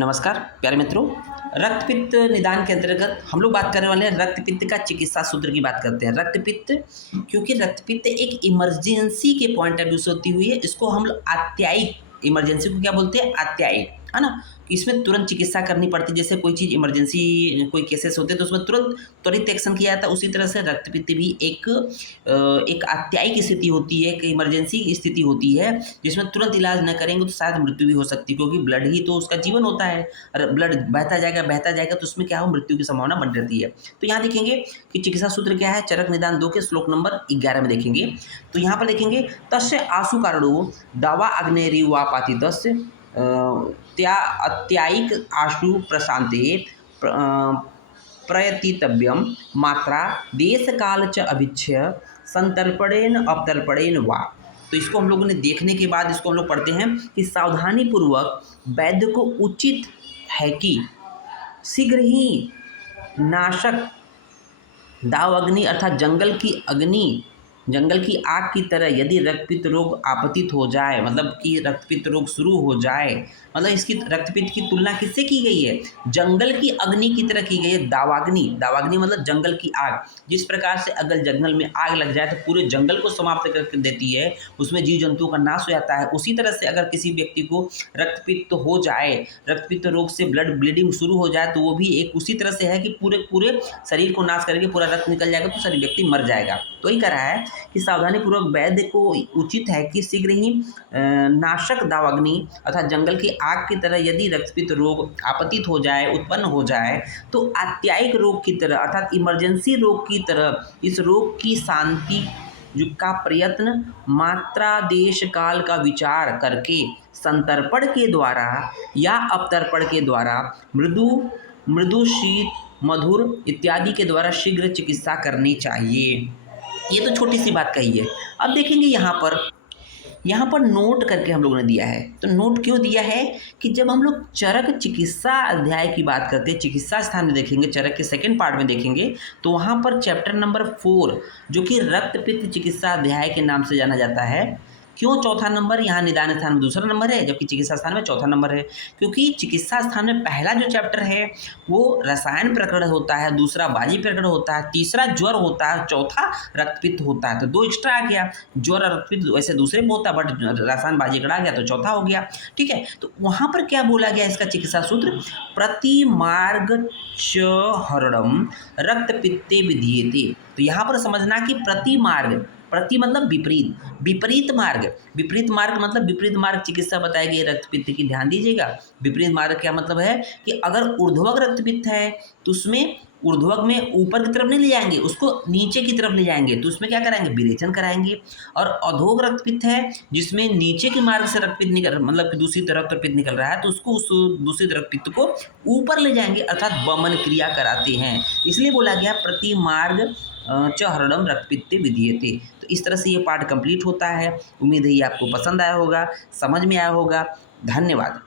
नमस्कार प्यारे मित्रों। रक्त पित्त निदान के अंतर्गत हम लोग बात करने वाले हैं रक्त पित्त का चिकित्सा सूत्र की बात करते हैं। रक्त पित्त, क्योंकि रक्त पित्त एक इमरजेंसी के पॉइंट ऑफ व्यू से होती हुई है, इसको हम लोग आत्यायिक इमरजेंसी को क्या बोलते हैं, आत्यायिक, है ना। कि इसमें तुरंत चिकित्सा करनी पड़ती है। जैसे कोई चीज़ इमरजेंसी, कोई केसेस होते हैं तो उसमें तुरंत त्वरित एक्शन किया जाता है। उसी तरह से रक्त पित्त भी एक आत्यायिक स्थिति होती है, एक इमरजेंसी स्थिति होती है, जिसमें तुरंत इलाज न करेंगे तो शायद मृत्यु भी हो सकती है, क्योंकि ब्लड ही तो उसका जीवन होता है। और ब्लड बहता जाएगा तो उसमें क्या हो, मृत्यु की संभावना बन रहती है। तो यहाँ देखेंगे कि चिकित्सा सूत्र क्या है, चरक निदान 2 के श्लोक नंबर 11 में देखेंगे। तो यहाँ पर देखेंगे, तस्य आशु कारणो दावा अग्नेरिवापाति तस्य त्या अत्यायिक आशु प्रशांते प्रयतितव्यम मात्रा देश काल च अभिच्छय संतर्पणेन अवतर्पणेन वा। तो इसको हम लोगों ने देखने के बाद इसको हम लोग पढ़ते हैं कि सावधानी पूर्वक वैद्य को उचित है कि शीघ्र ही नाशक दाव अग्नि अर्थात जंगल की आग की तरह यदि रक्तपित्त रोग आपतित हो जाए, मतलब कि रक्तपित्त रोग शुरू हो जाए, मतलब इसकी रक्तपित्त की तुलना किससे की गई है, जंगल की अग्नि की तरह की गई है। दावाग्नि मतलब जंगल की आग। जिस प्रकार से अगर जंगल में आग लग जाए तो पूरे जंगल को समाप्त कर देती है, उसमें जीव जंतुओं का नाश हो जाता है। उसी तरह से अगर किसी व्यक्ति को रक्तपित्त हो जाए, रक्तपित्त रोग से ब्लीडिंग शुरू हो जाए, तो वो भी एक उसी तरह से है कि पूरे शरीर को नाश करके पूरा रक्त निकल जाएगा तो शरीर व्यक्ति मर जाएगा। तो ही करा है कि सावधानी पूर्वक वैद्य को उचित है कि शीघ्र ही नाशक दावाग्नि अर्थात जंगल की आग की तरह यदि रक्तपित्त रोग आपतित हो जाए, उत्पन्न हो जाए, तो आत्यायिक रोग की तरह अर्थात इमरजेंसी रोग की तरह इस रोग की शांति का प्रयत्न मात्रा देश काल का विचार करके संतर्पण के द्वारा या अवतर्पण के द्वारा मृदु शीत मधुर इत्यादि के द्वारा शीघ्र चिकित्सा करनी चाहिए। ये तो छोटी सी बात कही है। अब देखेंगे यहाँ पर नोट करके हम लोगों ने दिया है। तो नोट क्यों दिया है कि जब हम लोग चरक चिकित्सा अध्याय की बात करते हैं, चिकित्सा स्थान में देखेंगे, चरक के सेकंड पार्ट में देखेंगे, तो वहाँ पर चैप्टर नंबर 4 जो कि रक्त पित्त चिकित्सा अध्याय के नाम से जाना जाता है। क्यों चौथा नंबर, यहाँ निदान स्थान में दूसरा नंबर है, जबकि चिकित्सा स्थान में चौथा नंबर है। क्योंकि चिकित्सा स्थान में पहला जो चैप्टर है वो रसायन प्रकरण होता है, दूसरा बाजी प्रकरण होता है, तीसरा ज्वर होता है, चौथा रक्तपित्त होता है। तो 2 एक्स्ट्रा आ गया। ज्वर और रक्तपित्त वैसे दूसरे में होता है, बट रसायन बाजी का आ गया तो चौथा हो गया। ठीक है, तो वहाँ पर क्या बोला गया इसका चिकित्सा सूत्र, प्रतिमार्ग च हरणम रक्तपित्ते विधीयते। तो यहाँ पर समझना कि प्रति मतलब विपरीत मार्ग मतलब विपरीत मार्ग चिकित्सा बताई गई रक्तपित्त की, ध्यान दीजिएगा। विपरीत मार्ग क्या मतलब है कि अगर ऊर्ध्वक रक्तपित्त है तो उसमें ऊर्ध्वक में ऊपर की तरफ नहीं ले जाएंगे, उसको नीचे की तरफ ले जाएंगे, तो उसमें क्या कराएंगे, विरेचन कराएंगे। और अधोग रक्तपित्त है जिसमें नीचे के मार्ग से रक्तपित्त निकल, मतलब कि दूसरी तरफ रक्तपित्त निकल रहा है, तो उसको उस दूसरी रक्तपित्त को ऊपर ले जाएंगे अर्थात वमन क्रिया कराते हैं। इसलिए बोला गया प्रति मार्ग च हरणम रक्तपित्ते विधीयते। तो इस तरह से ये पार्ट कंप्लीट होता है। उम्मीद है ये आपको पसंद आया होगा, समझ में आया होगा। धन्यवाद।